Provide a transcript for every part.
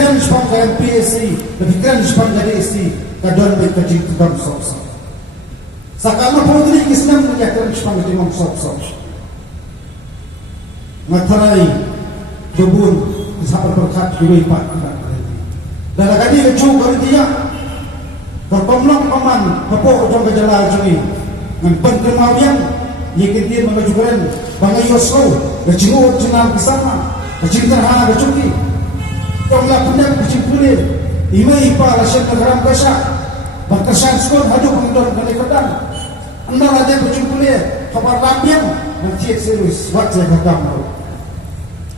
Nafikiran Jepang ke MPSC, nafikiran Jepang ke DSC, kadang baik kecil tukang sok-sok. Sakama putri Islam nafikiran Jepang ke timang sok-sok. Matarai, kebun, sahabat berkat juga ipat. Dan agak dia kecil kalau dia, berkomlong paman, berpok ujung kejalan jui, mempen kemauan, yakin dia mengajukan bangai Yosro, kecil jenam kisama, kecil terhana kecuki. Tonglah pendek kecil kulit, imai ipa lasyat negara kasar, berkesan skor hadu pengidon kenikatan. Anda lagi kecil kulit, kabar lampiang, menciet serius, wajah kakam baru.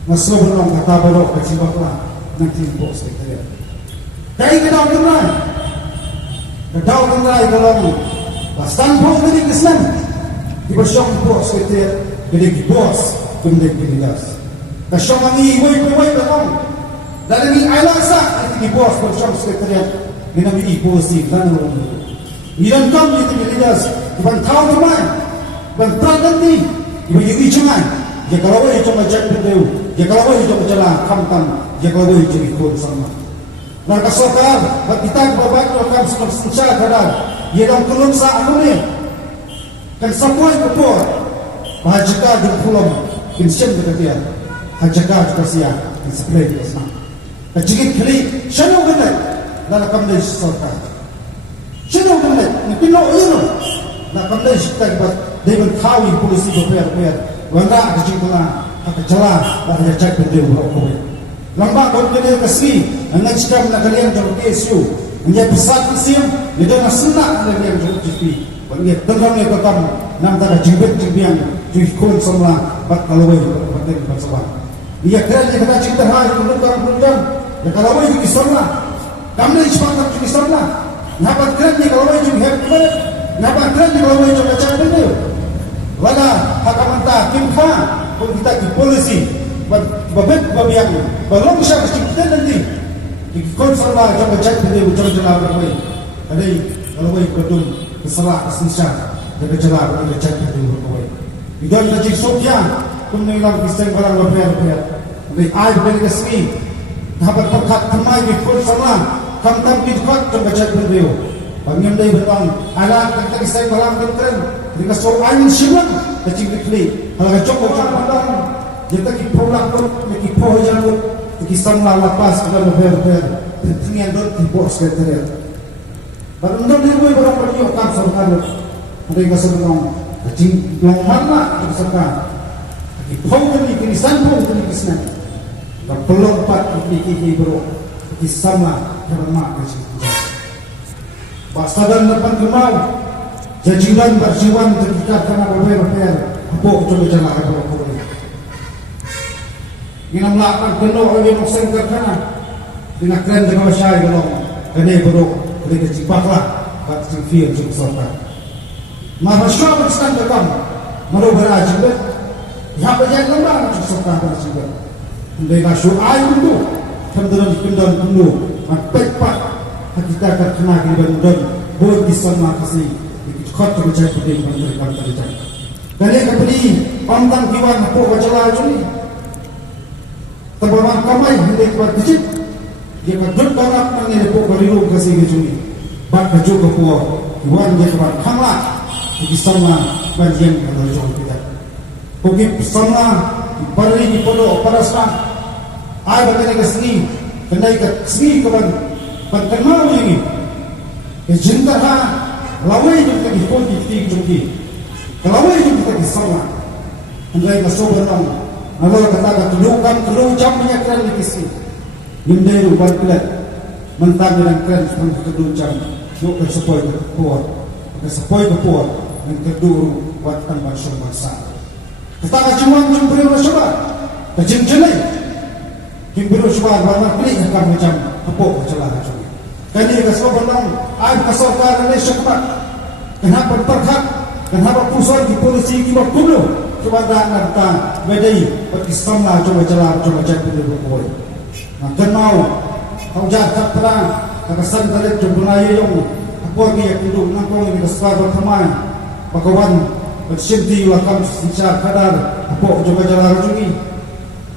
Masuk belum kata baru kecil bakla, nanti bos kita. Kaya kedau kenal, kedau kenal kalau pastan bos dari Islam, di bersyok bos kita, jadi bos kemudian kinilas. Kasyok ani woi kalau dan ini alasa itu di bos bersyok sekretariat, dinami iposi dan orang itu. Iran kam itu kinilas, bukan tahu teman, bukan terganti, ibu ijangan. Jika kalau woi cuma jadi berdeu, jika kalau woi cuma jalan kampan, jika kalau woi jadi kod sama. Nak kasokar, kita bapak akan sencha kadar, ia dalam kelum sa anu ni, kan semua itu bahajika di pulau, kinsian berkata, hajika tersia, display bersama. Kecikit kali, siapa benar, dalam kamera kasokar, siapa benar, ni pino ini, dalam kamera kita buat, dia berkawi polisi berper, wanda kecik mana, agak jalan, dah jajak berdua berapa. Lambat kau kena kasih, anak cikam nak kalian jauh KSU, menjadi besar musim, itu nak senang kalian jauh TV, bagi tengah ni tetap nam tak jibet jibian, jikun semua, bat kalawai berbagai bersama. Ia kerana kita cinta hari pelukar, ya kalawai juga semua, kami ispat juga semua. Nampak kerana kalawai juga hebat, nampak kerana kalawai juga macam betul. Wala hakamanta kimha, pun kita di polisi. Babet babiang, belum bisa kita nanti. Ikut salah jangan cakap dia ucap jelas berbaik. Ada kalau baik betul kesalah kesinsan dan jelas berbaik cakap dia berbaik. Idan najib Sofia, pun nilang kisah barang berbayar. Ada air berkasih, dapat perkat temai ikut salah, kam ikut jangan cakap dia. Bangun dari betul, alat kita kisah barang berkeren. Jika soalan siapa, kecil kecil, kalau cukup barang. Kita kipulang pun, kipuh yang pun, kisah lapas kepada ber, tinggal dot di bos sekretariat. Baru dot di bawah orang pergi okam serkan, mereka sebelum kecing long mana kita serkan. Kipuh ni kisah pun ni kisah. Dan pelompat di bro, kisah lah kerana kecing. Basadan depan kemau, jajiran berjiwan terdekat karena ber, apa coba jalan apa. Yang melakukan penuh oleh maksud kerana dengan keren dengan masyarakat kalau kena buruk boleh kecipaklah kat sifir cukup sorkan. Masyarakat bersetan dekat malu berajib ya banyak lembar cukup sorkan berajib. Dengan syu'ai itu kendaraan penuh pepat kita kena dibangun buat disana kasih ikut terjadi pada mereka terjadi. Kali kepedi pantang kiwan apa bacalah ini. Terbawa kamai hendak buat kecil, dia kadut karak mengenai pok berilu kasih kecil, bak kacau kepuak, iwan dia kebar kamla, di sana banjian kalau jauh kita, pergi sana, beri di pondok parasna, ada kena kesini, kena ikat sini kawan, pentermau ini, kecinta ha, lawai juga di pondok di jumpi, lawai juga di sana, hendak kesober orang. Allah kata tunjukkan keluh jam minyak keren di kisi. Yundai ruban kulit mentang dengan keren sepanjang keluh jam. Yuk kesepoi kepuat, yang kedua buatkan bangsa. Kita cuma jumpa masyarakat, kecil jelek. Jumpa masyarakat warna kulit akan macam apa celah macam. Kali kesepoi bentang, air kesorkan Malaysia kemat. Kenapa terhak? Kenapa pusat di polisi kibat kumlo? Coba dah nanti bedai Islam lah coba jalan coba cek dulu boleh. Nah kenal kau jahat terang kesan tadi coba yang aku lagi yang hidup nangkong ini kesal berteman bakawan bersinti wakam sincar kadar apa coba jalan lagi.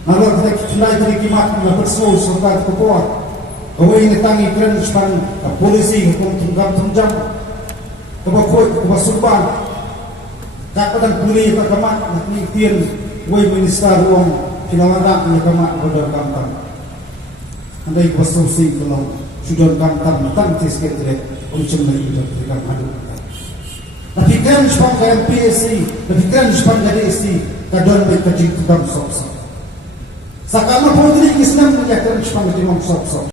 Nalar kita naik dari kimat dapat semua serta kepuat Kawai ini tangi keren sepan polisi hukum tunjang kabakoi kabasuban kapadan puli kamat nakni tian wai minister ruang kinawarak ni kamat bodor kampang andai kabasusi kalau sudah kampang tang tisketret uncem lagi untuk mereka madu. Tapi keren sepan ke MPSC, tapi keren sepan ke DSC kadon mereka jik tukang sok-sok. Sakama pun ini kisnam menjadi keren sepan ke timang sok-sok.